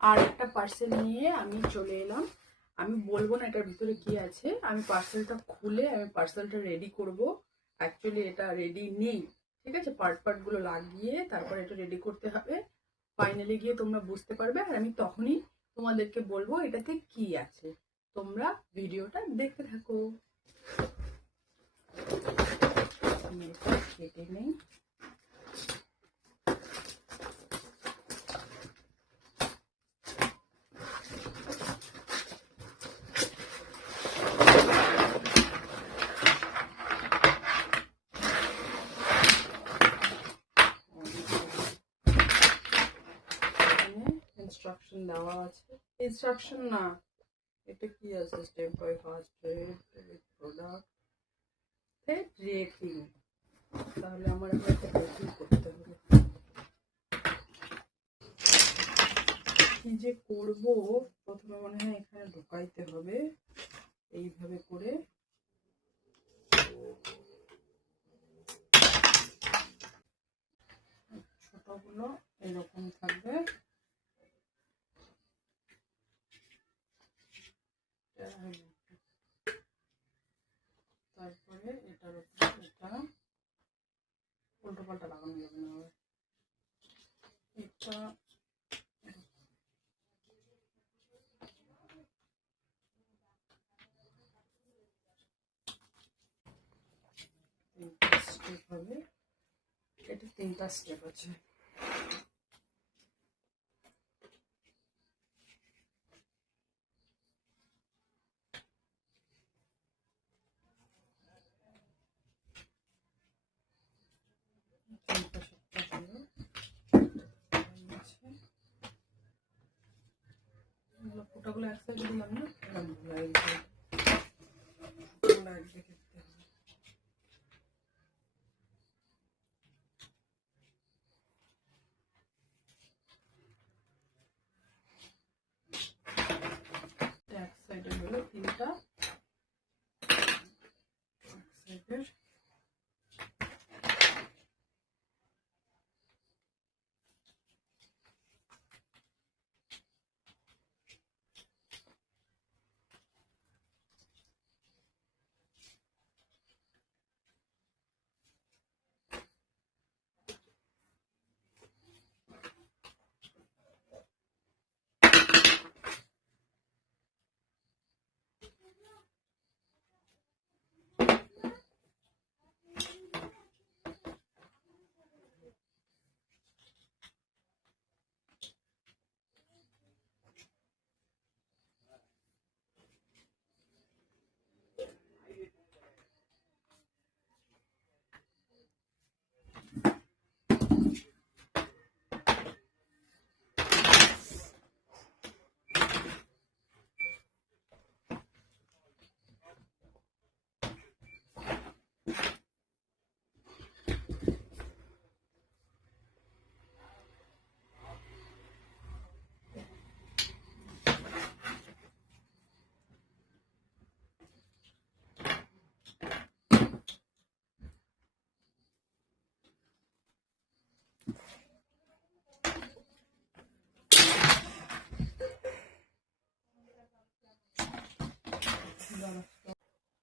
আর একটা পার্সেল নিয়ে আমি চলে এলাম। আমি বলবো না এটার ভিতরে কি আছে। আমি পার্সেলটা খুলে আমি পার্সেলটা রেডি করব। অ্যাকচুয়ালি এটা রেডি নেই, ঠিক আছে? পার্টগুলো লাগিয়ে তারপর এটা রেডি করতে হবে। ফাইনালি গিয়ে তোমরা বুঝতে পারবে, আর আমি তখনই তোমাদেরকে বলবো এটাতে কি আছে। তোমরা ভিডিওটা দেখতে থাকো। আমি এটা কেটে নেই। ইনস্ট্রাকশন দেওয়া আছে। ইনস্ট্রাকশন না, এটা কি আছে? Step by first product rating. তাহলে আমার একটা রেটিং করতে হবে। কি যে করব, প্রথমে মনে হয় এখানে ঢোকাইতে হবে এইভাবে করে। ছোটগুলো এরকম থাকবে। তারপরে এটার উপরে এটা উল্টো পাল্টা লাগানো যাবে না। এটা তিনটা স্টেপ হবে। এটা তিনটা স্টেপ আছে। ফোটাগুলো এক সাইড দিলাম না, এক সাইডে হলো তিনটা, এক সাইডের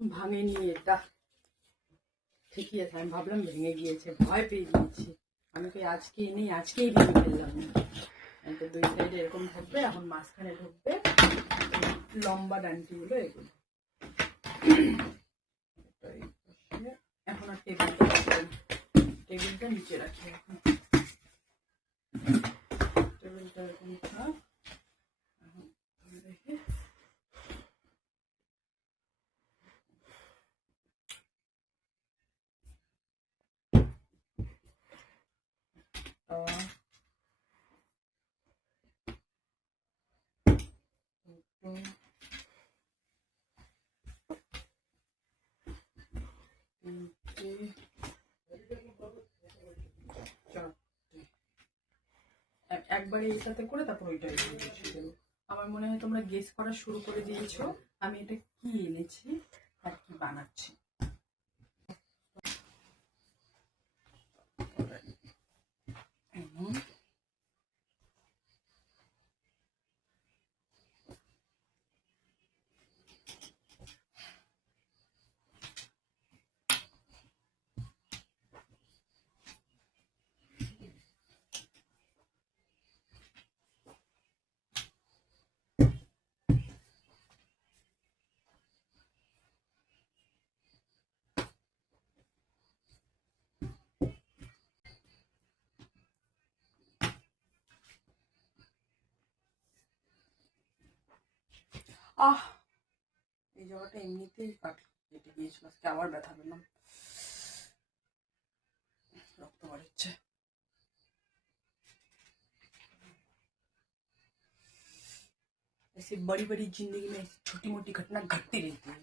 ভাঙেনি। এটা ঠিকই আছে। আমি ভাবলাম ভেঙে গিয়েছে, ভয় পেয়ে গিয়েছি। আমি কি আজকে নেই, আজকেই ভেঙে ফেললাম। এটা দুই সাইডে এরকম থাকবে, এখন মাঝখানে ঢুকবে লম্বা ডান্টিগুলো এগুলো। এখন আর টেবিলটা নিচে রাখি। এখন টেবিলটা এরকম থাক। এখন রেখে একবারে এটাতে করে তারপর ওইটা আমার মনে হয় তোমরা গেস করা শুরু করে দিয়েছো আমি এটা কি এনেছি আর কি বানাচ্ছি। আহ, এই জায়গাটা এমনিতেই কেটে গিয়েছিল, আজকে আবার ব্যথা পেলাম, রক্ত বেরোচ্ছে। ऐसे बड़ी बड़ी जिंदगी में ऐसी छोटी मोटी घटना घटती रहती है।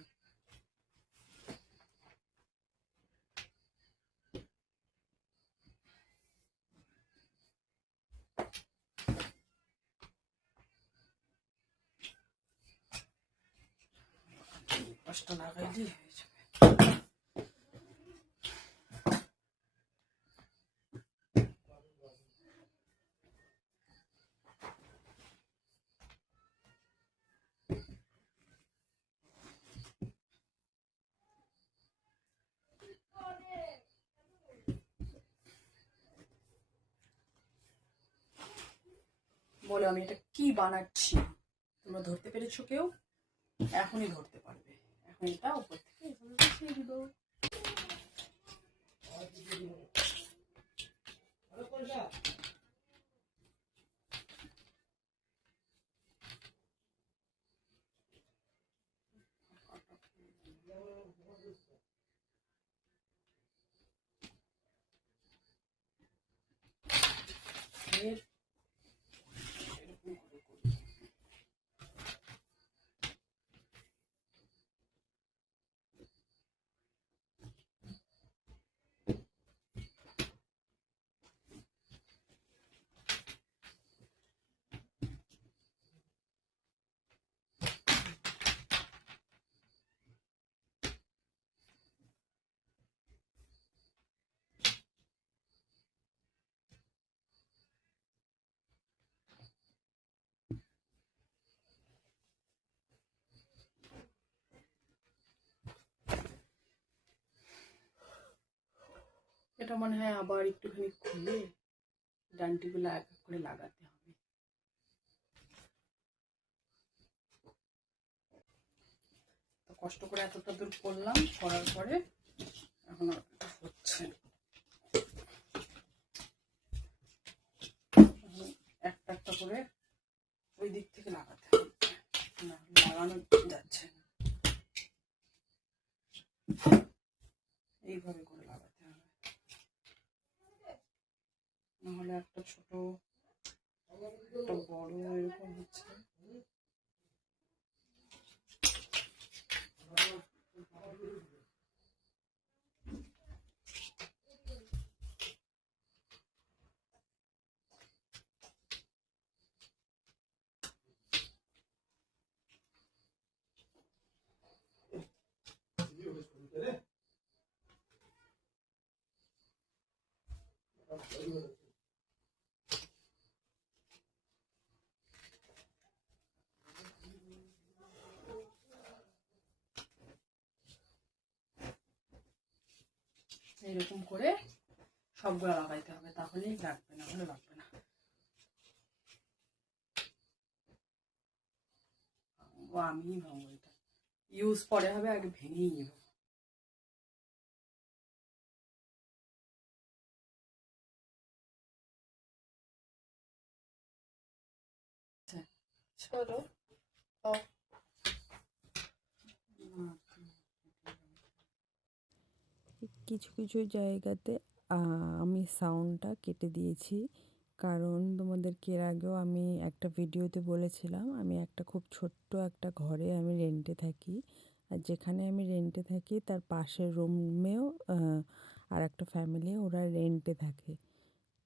কষ্ট লাগাইলি হয়ে যাবে। বলো আমি এটা কি বানাচ্ছি, তোমরা ধরতে পেরেছো কেউ? এখনই ধরতে পারবে। এখন এটা উপর থেকে এভাবে বসিয়ে দিব। এর এরকম করে করি। এটা মনে হয় আবার একটুখানি খুলে ডান্টিগুলো এক এক করে লাগাতে হবে। তো কষ্ট করে এতটা দূর করলাম, করার পরে এখন আর এটা হচ্ছে না। একটা একটা করে ওই দিক থেকে লাগাতে হবে, না লাগানো যাচ্ছে না, এইভাবে করে লাগাতে হবে, নাহলে একটা ছোট একটা বড় এরকম হচ্ছে। এরকম করে সবগুলো লাগাইতে হবে, তাহলেই লাগবে, না হলে লাগবে না। ও আমি ভাঙবো, এটা ইউজ পরে হবে, আগে ভেঙেই নেব। চলো কিছু কিছু জায়গাতে আমি সাউন্ডটা কেটে দিয়েছি, কারণ তোমাদেরকে এর আগেও আমি একটা ভিডিওতে বলেছিলাম আমি একটা খুব ছোট্ট একটা ঘরে আমি রেন্টে থাকি, আর যেখানে আমি রেন্টে থাকি তার পাশের রুমেও আর একটা ফ্যামিলি ওরা রেন্টে থাকে।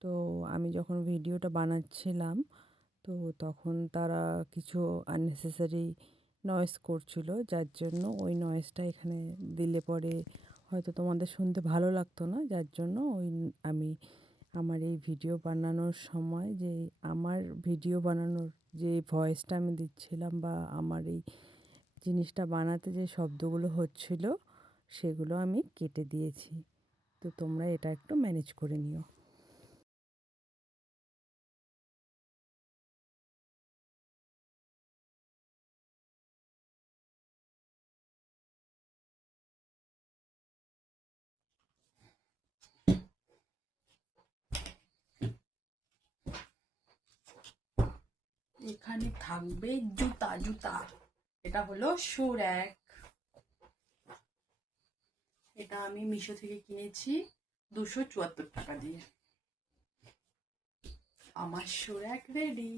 তো আমি যখন ভিডিওটা বানাচ্ছিলাম তো তখন তারা কিছু আননেসেসারি নয়েজ করছিল, যার জন্য ওই নয়েজটা এখানে দিলে পরে হয়তো তোমাদের শুনতে ভালো লাগতো না, যার জন্য আমি আমার এই ভিডিও বানানোর সময় যে আমার ভিডিও বানানোর যে ভয়েসটা আমি দিচ্ছিলাম বা আমার এই জিনিসটা বানাতে যে শব্দগুলো হচ্ছিল সেগুলো আমি কেটে দিয়েছি। তো তোমরা এটা একটু ম্যানেজ করে নিও। এখানে থাকবে জুতা জুতা। এটা হলো শু র্যাক। এটা আমি মিশো থেকে কিনেছি 274 টাকা দিয়ে। আমার শু র্যাক রেডি।